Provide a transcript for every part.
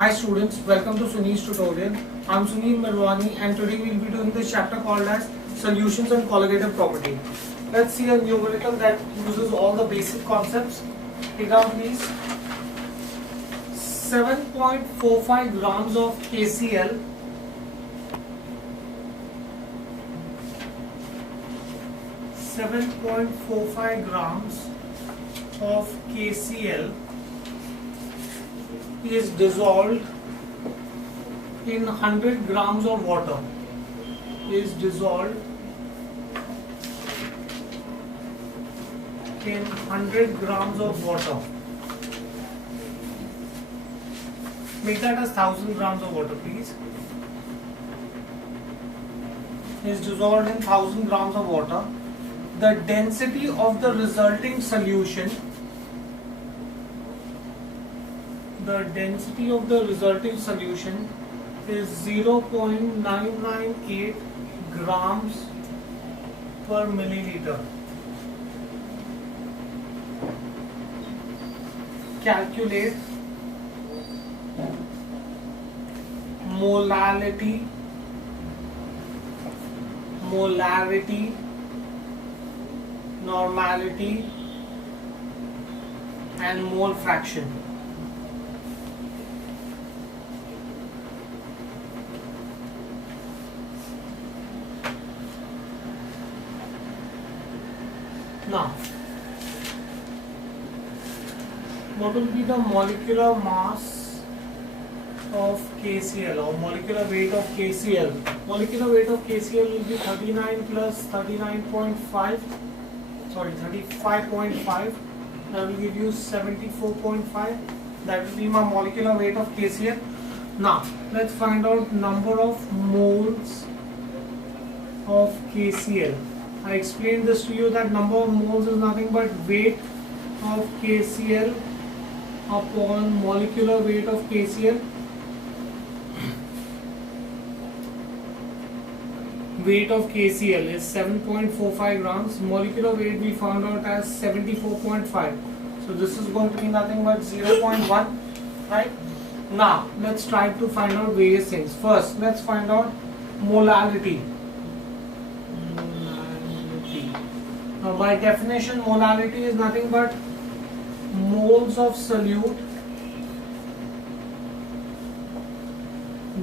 Hi students, welcome to Sunil's tutorial. I'm Sunil Mirwani and today we'll be doing this chapter called as Solutions and Colligative Property. Let's see a numerical that uses all the basic concepts. Take down please. 7.45 grams of KCl of KCl is dissolved in 100 grams of water. Is dissolved in 100 grams of water. Make that as 1000 grams of water, please. Is dissolved in 1000 grams of water. The density of the resulting solution is 0.998 grams per milliliter. Calculate molarity, normality and mole fraction. Now, what will be the molecular mass of KCl or molecular weight of KCl? Molecular weight of KCl will be 39 plus 35.5. That will give you 74.5. That will be my molecular weight of KCl. Now, let's find out number of moles of KCl. I explained this to you that number of moles is nothing but weight of KCl upon molecular weight of KCl. Weight of KCl is 7.45 grams. Molecular weight we found out as 74.5. So this is going to be nothing but 0.1. Right? Now let's try to find out various things. First, let's find out molarity. Now by definition, molarity is nothing but moles of solute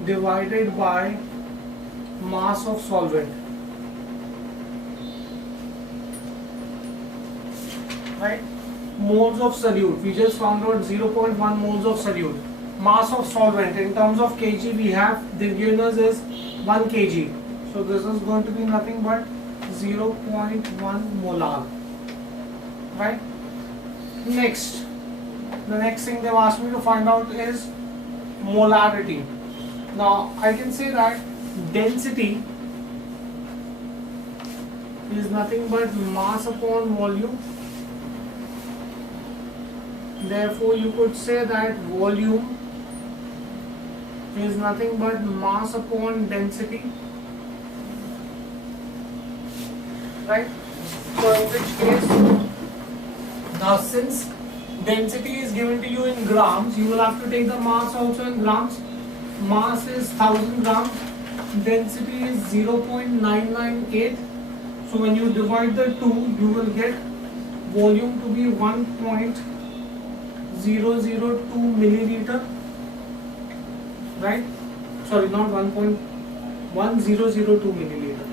divided by mass of solvent. Right? Moles of solute. We just found out 0.1 moles of solute. Mass of solvent in terms of kg we have, they've given us is 1 kg. So this is going to be nothing but 0.1 molar. Right? Next, the next thing they've asked me to find out is molarity. Now I can say that density is nothing but mass upon volume. Therefore you could say that volume is nothing but mass upon density. Right? So in which case, now since density is given to you in grams, you will have to take the mass also in grams. Mass is 1000 grams, density is 0.998. So when you divide the two, you will get volume to be 1.002 milliliter. Right? Sorry, not 1.1002 milliliter.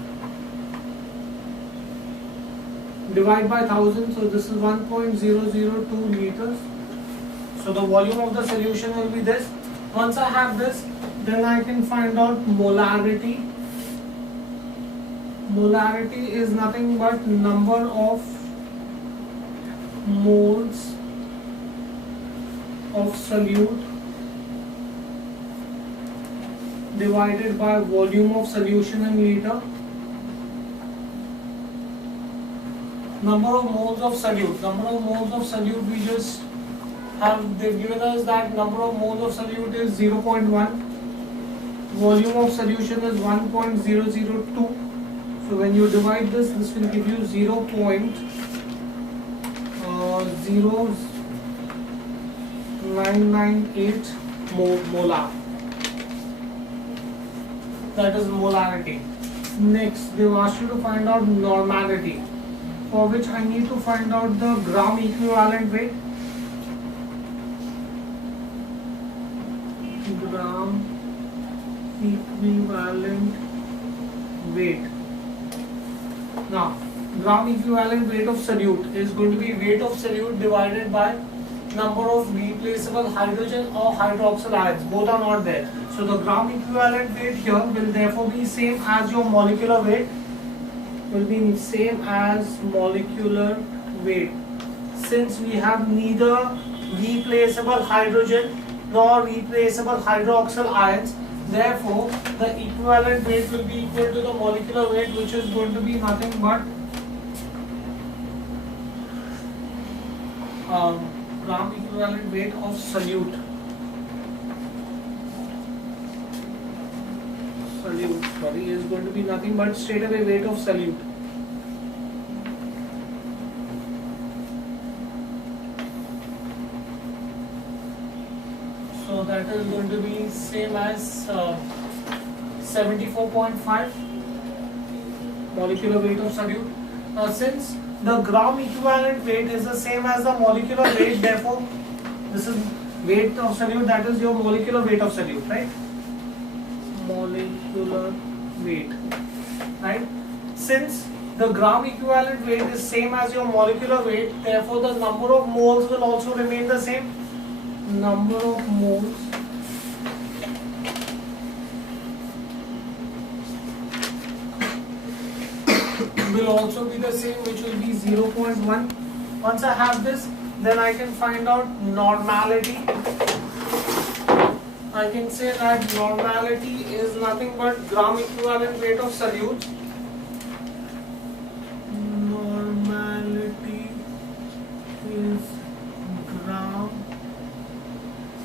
Divide by 1000, so this is 1.002 liters. So the volume of the solution will be this. Once I have this, then I can find out molarity. Molarity is nothing but number of moles of solute divided by volume of solution in liter. Number of moles of solute. Number of moles of solute we just have, they've given us that number of moles of solute is 0.1. Volume of solution is 1.002. So when you divide this, this will give you 0.0998 molar. That is molarity. Next, they ask you to find out normality, for which I need to find out the gram equivalent weight. Gram equivalent weight. Now, gram equivalent weight of solute is going to be weight of solute divided by number of replaceable hydrogen or hydroxyl ions. Both are not there. So the gram equivalent weight here will therefore be same as your molecular weight. Will be same as molecular weight. Since we have neither replaceable hydrogen nor replaceable hydroxyl ions, therefore the equivalent weight will be equal to the molecular weight, which is going to be nothing but gram equivalent weight of solute. Sorry, is going to be nothing but straight away weight of solute. So that is going to be same as 74.5 molecular weight of solute. Now, since the gram equivalent weight is the same as the molecular weight, therefore this is weight of solute, that is your molecular weight of solute, right? Molecular weight, right? Since the gram equivalent weight is same as your molecular weight, therefore the number of moles will also remain the same. Number of moles will also be the same, which will be 0.1. Once I have this, then I can find out normality. I can say that normality is nothing but gram equivalent weight of solute. Normality is gram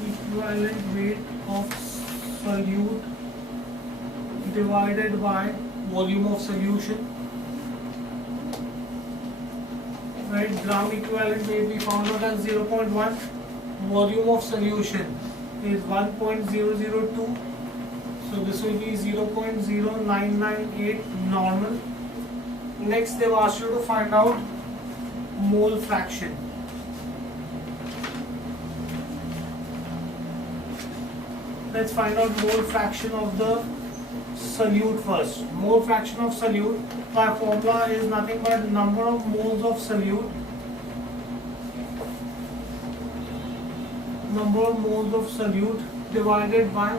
equivalent weight of solute divided by volume of solution. Right, gram equivalent weight we found out as 0.1. Volume of solution is 1.002. So this will be 0.0998 normal. Next, they've asked you to find out mole fraction. Let's find out mole fraction of the solute first. Mole fraction of solute by formula is nothing but number of moles of solute. Number of moles of solute divided by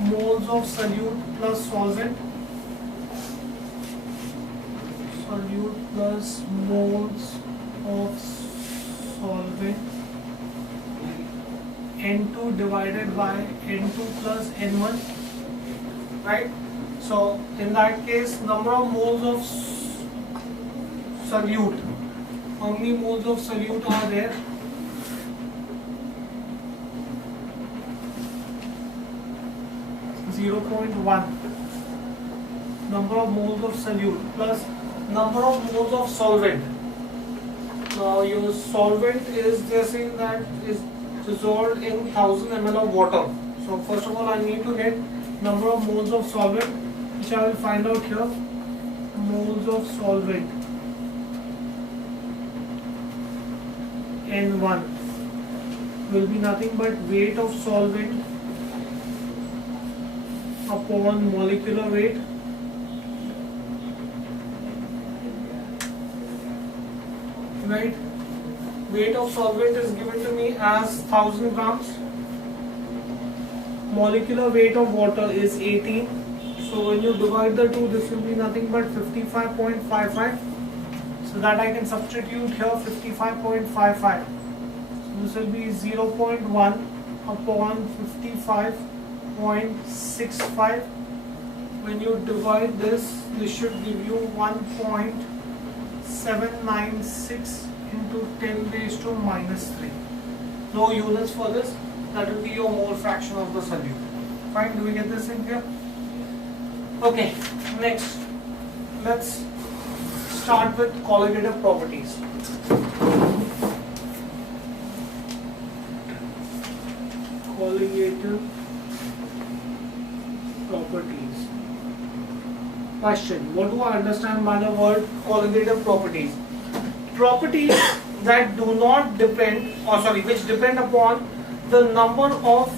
moles of solute plus solvent. Solute plus moles of solvent. N2 divided by N2 plus N1, right? So in that case, number of moles of solute, how many moles of solute are there? (0.1) number of moles of solute plus number of moles of solvent. Now your solvent is just saying that is dissolved in 1000 ml of water. So first of all I need to get number of moles of solvent, which I will find out here. Moles of solvent N1 will be nothing but weight of solvent upon molecular weight. Right? Weight of solvent is given to me as 1000 grams. Molecular weight of water is 18. So when you divide the two, this will be nothing but 55.55. So that I can substitute here 55.55. So this will be 0.1 upon 55.65. When you divide this, this should give you 1.796 into 10 raised to minus 3. No units for this. That will be your mole fraction of the solute. Fine, do we get this in here? Okay, next let's start with colligative properties. colligative properties. Question: what do I understand by the word colligative properties? Properties that do not depend, which depend upon the number of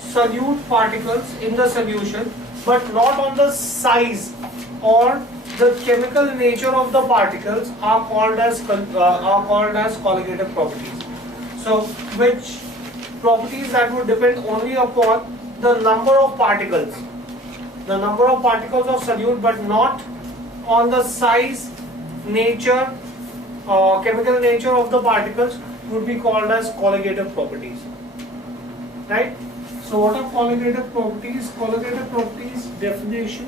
solute particles in the solution, but not on the size or the chemical nature of the particles, are called as colligative properties. So, which properties that would depend only upon the number of particles of solute, but not on the size, nature, chemical nature of the particles, would be called as colligative properties. Right? So what are colligative properties? Colligative properties definition.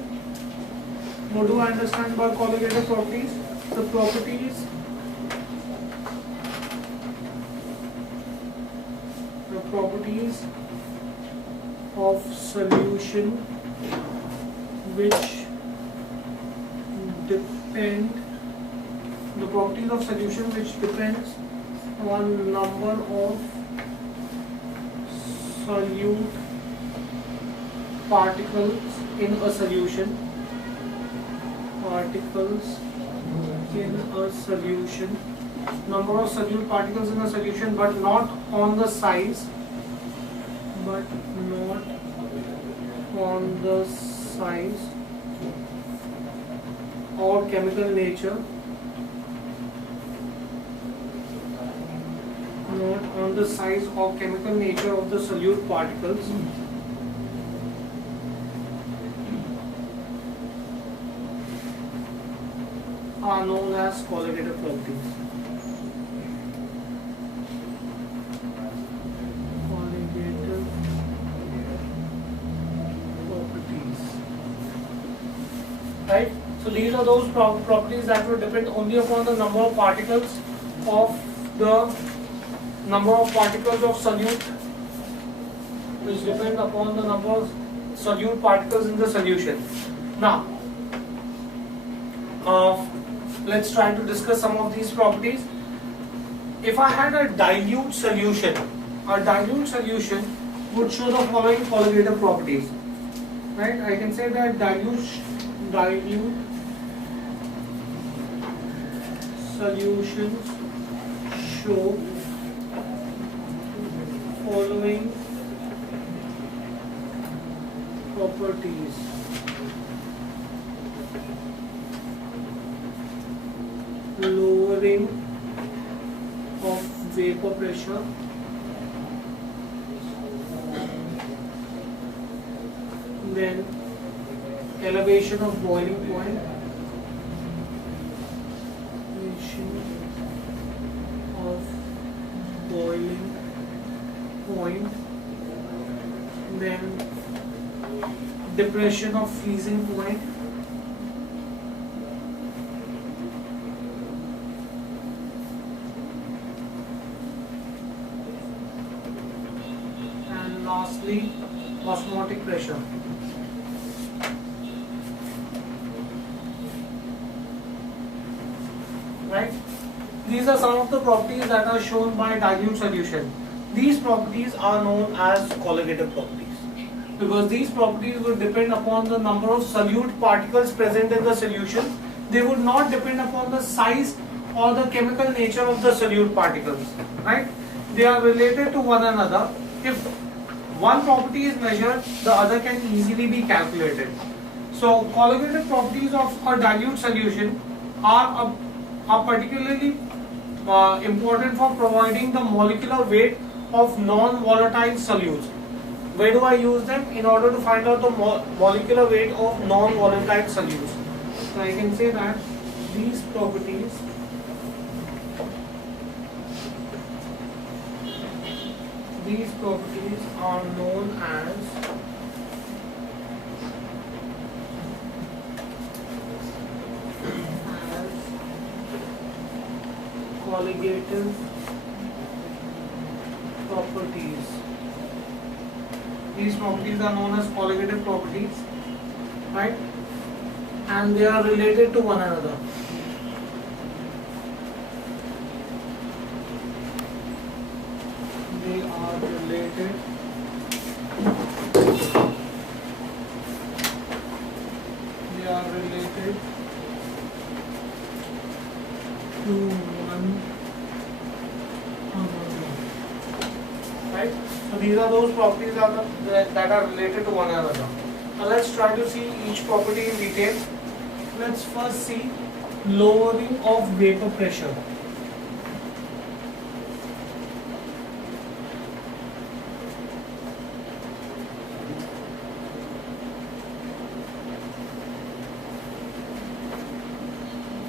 What do I understand by colligative properties? The properties of solution which depends on number of solute particles in a solution. Number of solute particles in a solution, but not on the size, or chemical nature, of the solute particles, are known as colligative properties. Right? So these are those properties that will depend only upon the number of particles of solute, which depend upon the number of solute particles in the solution. Now, let's try to discuss some of these properties. If I had a dilute solution would show the following colligative properties. Right? I can say that dilute solutions show following properties. Lowering of vapor pressure, then elevation of boiling point, then depression of freezing point, and lastly osmotic pressure. Right? These are some of the properties that are shown by dilute solution. These properties are known as colligative properties because these properties will depend upon the number of solute particles present in the solution. They would not depend upon the size or the chemical nature of the solute particles. Right? They are related to one another. If one property is measured, the other can easily be calculated. So colligative properties of a dilute solution are particularly important for providing the molecular weight of non-volatile solutes. Where do I use them? In order to find out the molecular weight of non-volatile solutes. So I can say that these properties are known as colligative properties. These properties are known as colligative properties, right? And they are related to one another. They are related these are those properties that are related to one another. Now let's try to see each property in detail. Let's first see lowering of vapor pressure.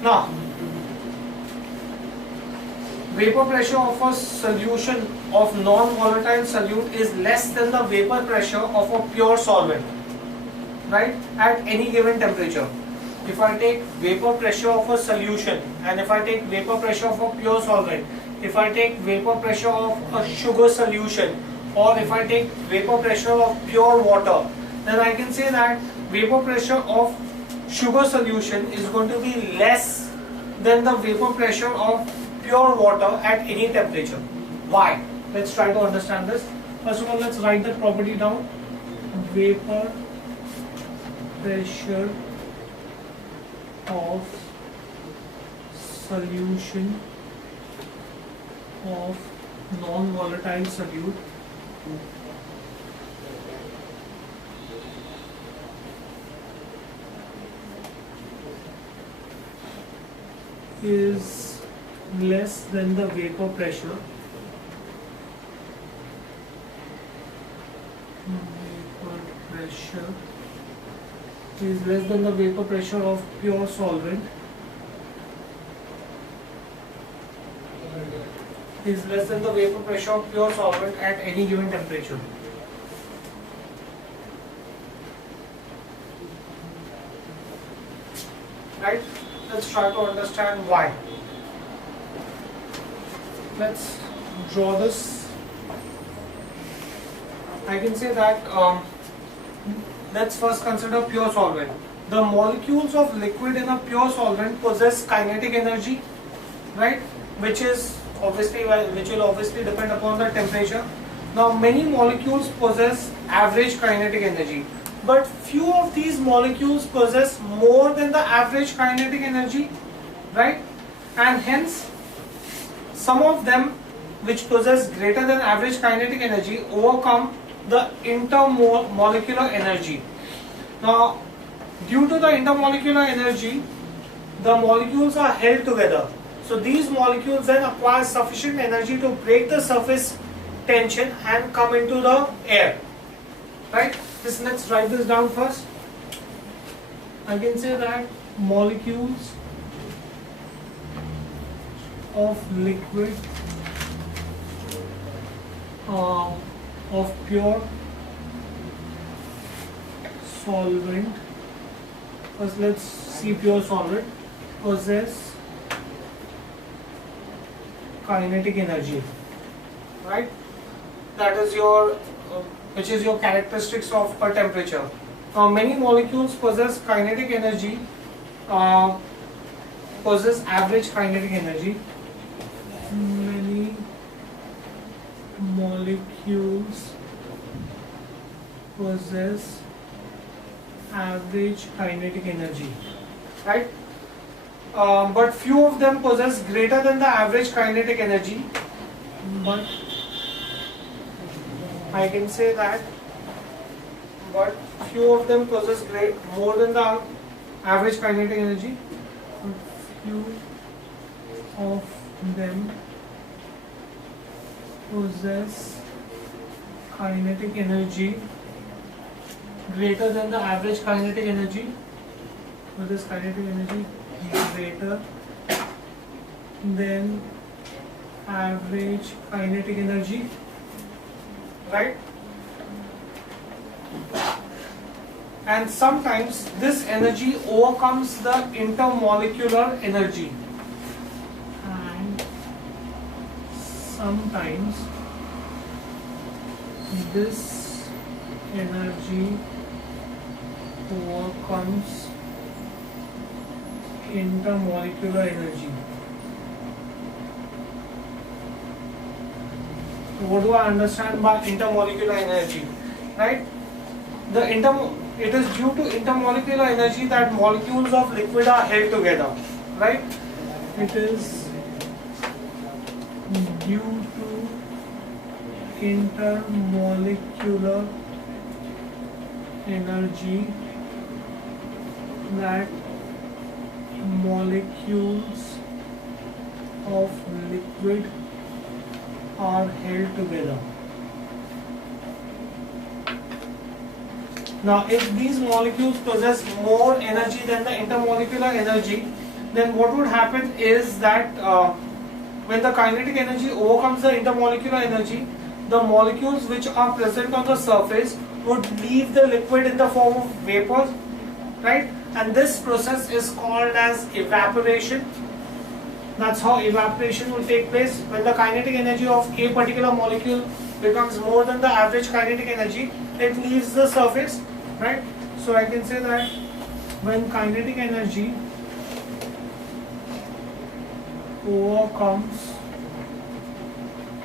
Now, vapor pressure of a solution of non-volatile solute is less than the vapor pressure of a pure solvent, right, at any given temperature. If I take vapor pressure of a solution and if I take vapor pressure of a pure solvent, if I take vapor pressure of a sugar solution, or if I take vapor pressure of pure water, then I can say that vapor pressure of sugar solution is going to be less than the vapor pressure of pure water at any temperature. Why? Let's try to understand this. First of all, let's write the property down. Vapor pressure of solution of non-volatile solute is less than the vapor pressure is less than the vapor pressure of pure solvent is less than the vapor pressure of pure solvent at any given temperature. Right? Let's try to understand why. Let's draw this. I can say that let's first consider pure solvent. The molecules of liquid in a pure solvent possess kinetic energy, right? Which will obviously depend upon the temperature. Now, many molecules possess average kinetic energy, but few of these molecules possess more than the average kinetic energy, right? And hence, some of them which possess greater than average kinetic energy overcome the intermolecular energy. Now, due to the intermolecular energy, the molecules are held together. So these molecules then acquire sufficient energy to break the surface tension and come into the air. Right? Let's write this down first. I can say that molecules of liquid of pure solvent, first let's see pure solvent, possess kinetic energy, right? That is your which is your characteristics of a temperature. Many molecules possess kinetic energy, possess average kinetic energy. Many molecules possess average kinetic energy, right? But few of them possess greater than the average kinetic energy. But I can say that, but few of them possess more than the average kinetic energy. But few of them possess kinetic energy greater than the average kinetic energy. Possess kinetic energy greater than average kinetic energy, right? And sometimes this energy overcomes the intermolecular energy, and sometimes this energy overcomes intermolecular energy. What do I understand by intermolecular energy? Right? It is due to intermolecular energy that molecules of liquid are held together. Right? It is due to intermolecular energy that molecules of liquid are held together. Now, if these molecules possess more energy than the intermolecular energy, then what would happen is that when the kinetic energy overcomes the intermolecular energy, the molecules which are present on the surface would leave the liquid in the form of vapor, right? And this process is called as evaporation. That's how evaporation will take place. When the kinetic energy of a particular molecule becomes more than the average kinetic energy, it leaves the surface, right? So I can say that when kinetic energy overcomes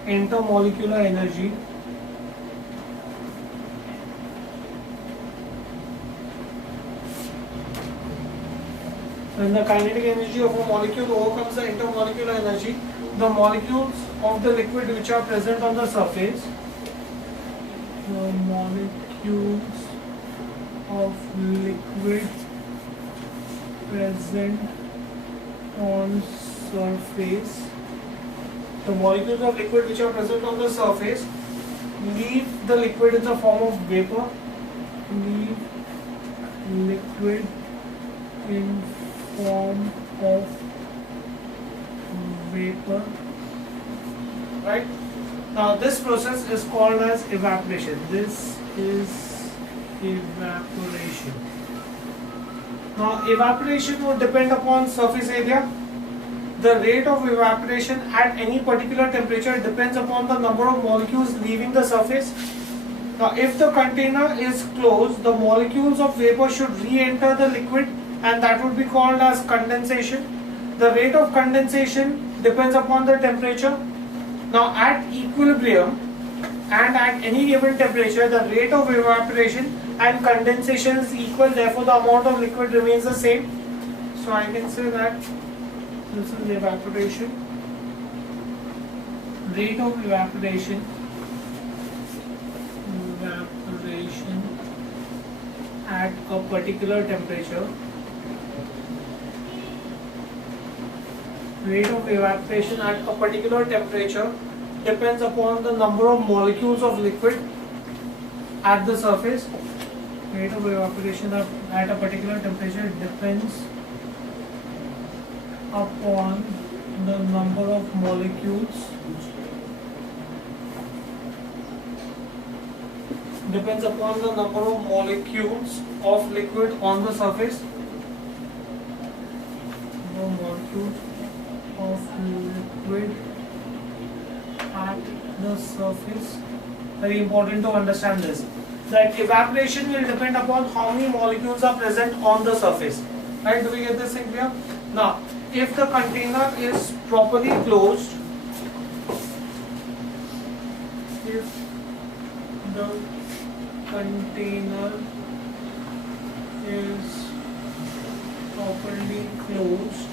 intermolecular energy, when the kinetic energy of a molecule overcomes the intermolecular energy, the molecules of the liquid which are present on the surface, the molecules of liquid present on surface, the molecules of liquid which are present on the surface leave the liquid in the form of vapor, leave liquid in form of vapor, right? Now this process is called as evaporation. This is evaporation. Now evaporation would depend upon surface area. The rate of evaporation at any particular temperature depends upon the number of molecules leaving the surface. Now if the container is closed, the molecules of vapor should re-enter the liquid, and that would be called as condensation. The rate of condensation depends upon the temperature. Now at equilibrium and at any given temperature, the rate of evaporation and condensation is equal, therefore the amount of liquid remains the same. So I can say that this is evaporation. Rate of evaporation at a particular temperature. Rate of evaporation at a particular temperature depends upon the number of molecules of liquid at the surface. Rate of evaporation at a particular temperature depends upon the number of molecules of liquid on the surface. The molecules of liquid at the surface. Very important to understand this. That evaporation will depend upon how many molecules are present on the surface. Right? Do we get this thing clear? Now, if the container is properly closed, if the container is properly closed,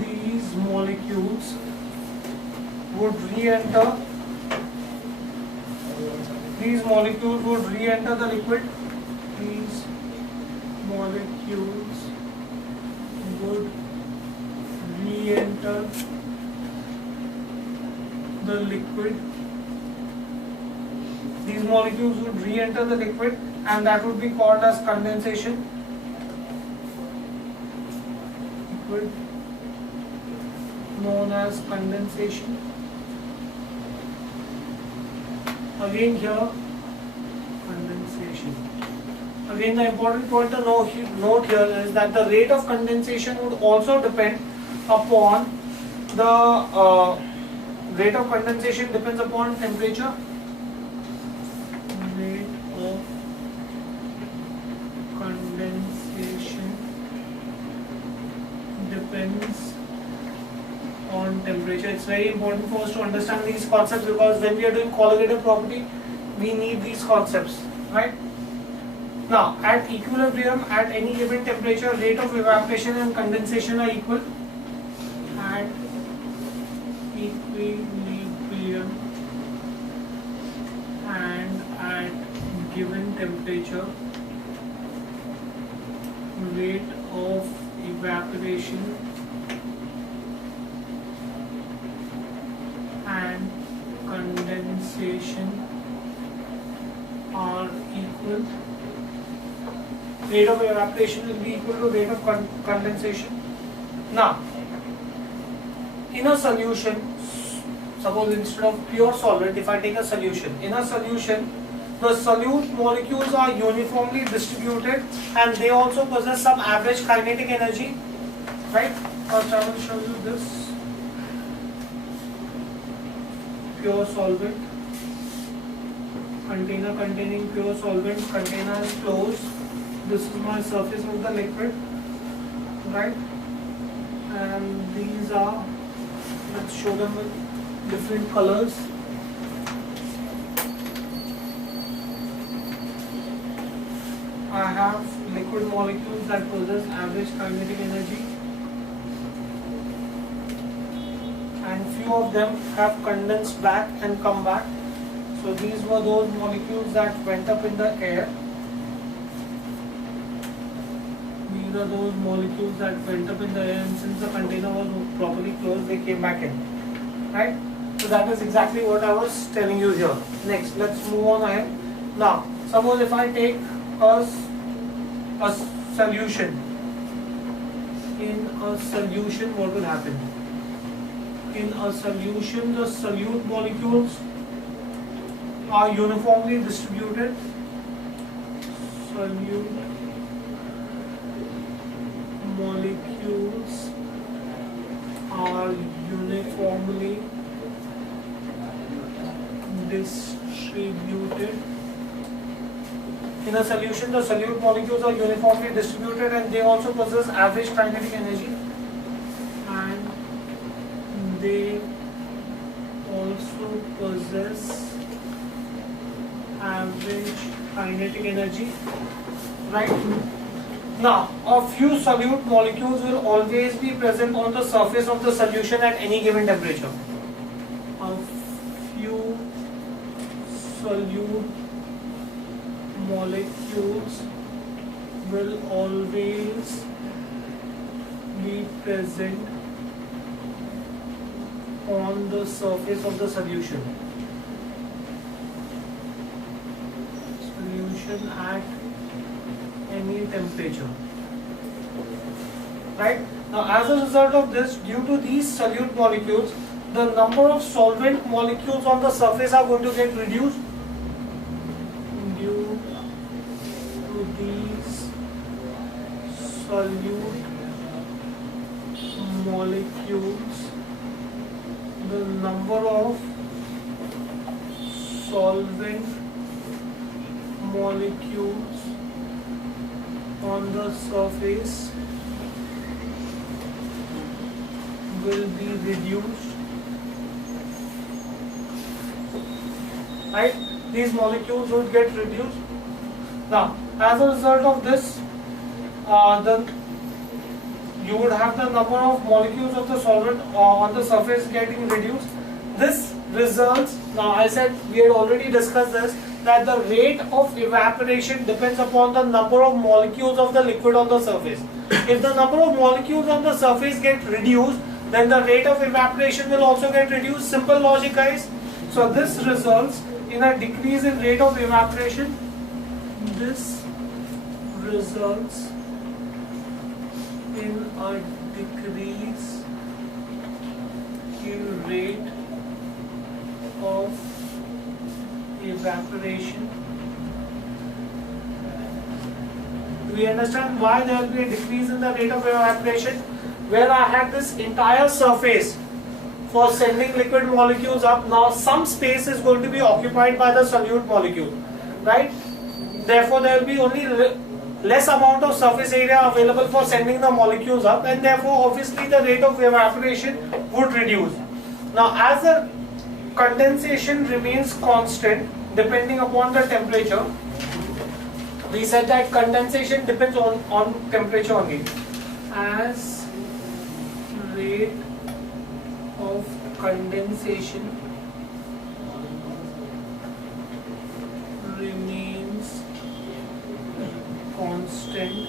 these molecules would re-enter the liquid. These molecules would re-enter the liquid. These molecules would re-enter the liquid, and that would be called as condensation. Liquid known as condensation. Again here, condensation. Again, the important point to note here is that the rate of condensation would also depend upon the rate of condensation depends upon temperature. Rate of condensation depends on temperature. It's very important for us to understand these concepts, because when we are doing colligative property, we need these concepts, right? Now, at equilibrium, at any given temperature, rate of evaporation and condensation are equal. At equilibrium and at given temperature, rate of evaporation and condensation are equal. Rate of evaporation will be equal to rate of condensation. Now, in a solution, suppose instead of pure solvent, if I take a solution, in a solution, the solute molecules are uniformly distributed and they also possess some average kinetic energy. Right? First I will show you this. Pure solvent. Container containing pure solvent. Container is closed. This is my surface of the liquid. Right? And these are, let's show them with different colors. I have liquid molecules that possess average kinetic energy, and few of them have condensed back and come back. So these were those molecules that went up in the air. These are those molecules that went up in the air, and since the container was properly closed, they came back in. Right? So that is exactly what I was telling you here. Next, let's move on ahead. Now, suppose if I take a solution. In a solution, what will happen? In a solution, the solute molecules are uniformly distributed. Solute molecules are uniformly distributed. In a solution, the solute molecules are uniformly distributed and they also possess average kinetic energy. And they also possess average kinetic energy. Right? Now, a few solute molecules will always be present on the surface of the solution at any given temperature. A few solute molecules will always be present on the surface of the solution. Solution at any temperature. Right? Now, as a result of this, due to these solute molecules, the number of solvent molecules on the surface are going to get reduced. Due to these solute molecules, the number of solvent molecules on the surface will be reduced. Right? These molecules would get reduced. Now, as a result of this, you would have the number of molecules of the solvent on the surface getting reduced. This results, now I said we had already discussed this, that the rate of evaporation depends upon the number of molecules of the liquid on the surface. If the number of molecules on the surface get reduced, then the rate of evaporation will also get reduced. Simple logic, guys. So this results in a decrease in rate of evaporation. This results in a decrease in rate of evaporation. Do we understand why there will be a decrease in the rate of evaporation? Where I had this entire surface for sending liquid molecules up, now some space is going to be occupied by the solute molecule, right? Therefore, there will be only less amount of surface area available for sending the molecules up, and therefore obviously the rate of evaporation would reduce. Now, as the condensation remains constant depending upon the temperature, we said that condensation depends on temperature only. As rate of condensation remains constant,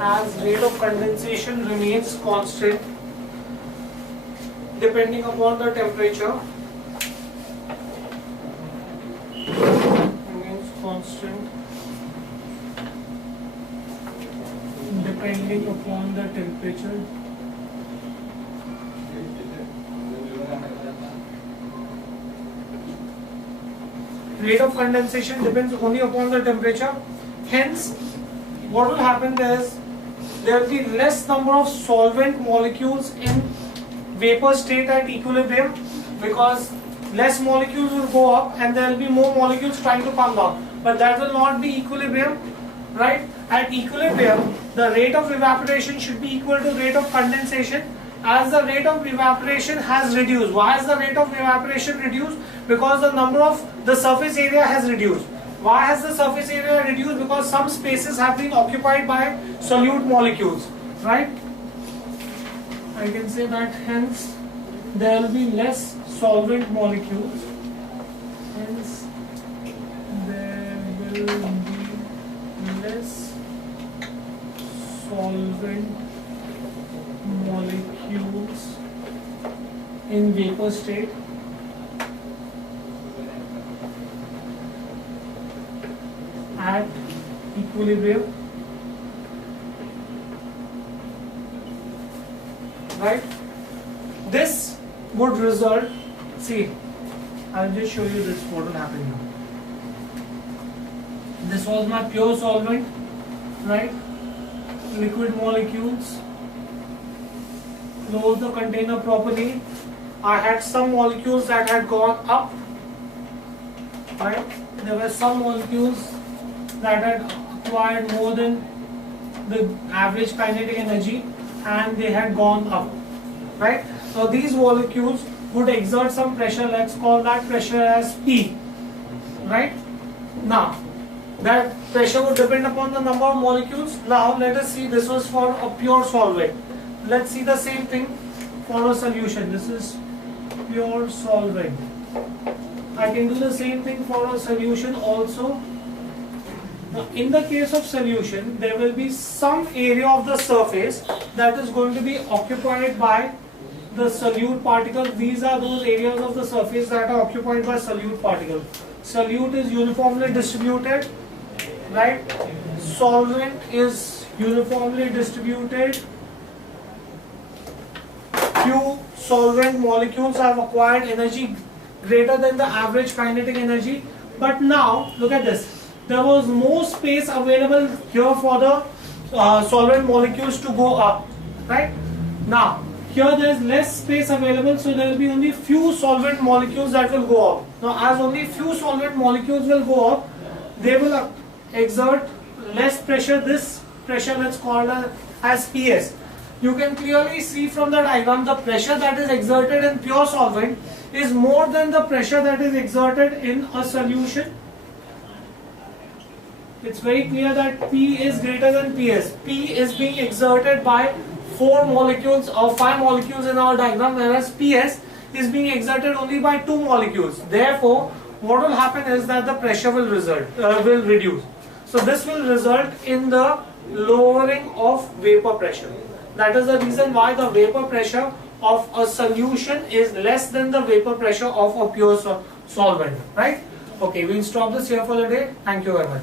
as rate of condensation remains constant depending upon the temperature, remains constant depending upon the temperature. Rate of condensation depends only upon the temperature. Hence, what will happen is there will be less number of solvent molecules in vapor state at equilibrium, because less molecules will go up and there will be more molecules trying to come down. But that will not be equilibrium, right? At equilibrium, the rate of evaporation should be equal to rate of condensation, as the rate of evaporation has reduced. Why has the rate of evaporation reduced? Because the number of the surface area has reduced. Why has the surface area reduced? Because some spaces have been occupied by solute molecules, right? I can say that hence there will be less solvent molecules. Hence there will be less solvent molecules in vapor state at equilibrium, right? This would result, see, I'll just show you this, what will happen now. This was my pure solvent, right? Liquid molecules, close the container properly. I had some molecules that had gone up, right? There were some molecules that had acquired more than the average kinetic energy and they had gone up, right? So these molecules would exert some pressure. Let's call that pressure as P, right? Now that pressure would depend upon the number of molecules. Now let us see, this was for a pure solvent. Let's see the same thing for a solution. This is pure solvent. I can do the same thing for a solution also. Now, in the case of solution, there will be some area of the surface that is going to be occupied by the solute particles. These are those areas of the surface that are occupied by solute particles. Solute is uniformly distributed, right? Solvent is uniformly distributed. Few solvent molecules have acquired energy greater than the average kinetic energy. But now, look at this. There was more space available here for the solvent molecules to go up, right? Now, here there is less space available, so there will be only few solvent molecules that will go up. Now, as only few solvent molecules will go up, they will exert less pressure. This pressure, let's call it as PS. You can clearly see from the diagram the pressure that is exerted in pure solvent is more than the pressure that is exerted in a solution. It's very clear that P is greater than PS. P is being exerted by 4 molecules or 5 molecules in our diagram, whereas PS is being exerted only by 2 molecules. Therefore, what will happen is that the pressure will reduce. So this will result in the lowering of vapor pressure. That is the reason why the vapor pressure of a solution is less than the vapor pressure of a pure solvent, right? Okay, we'll stop this here for the day. Thank you very much.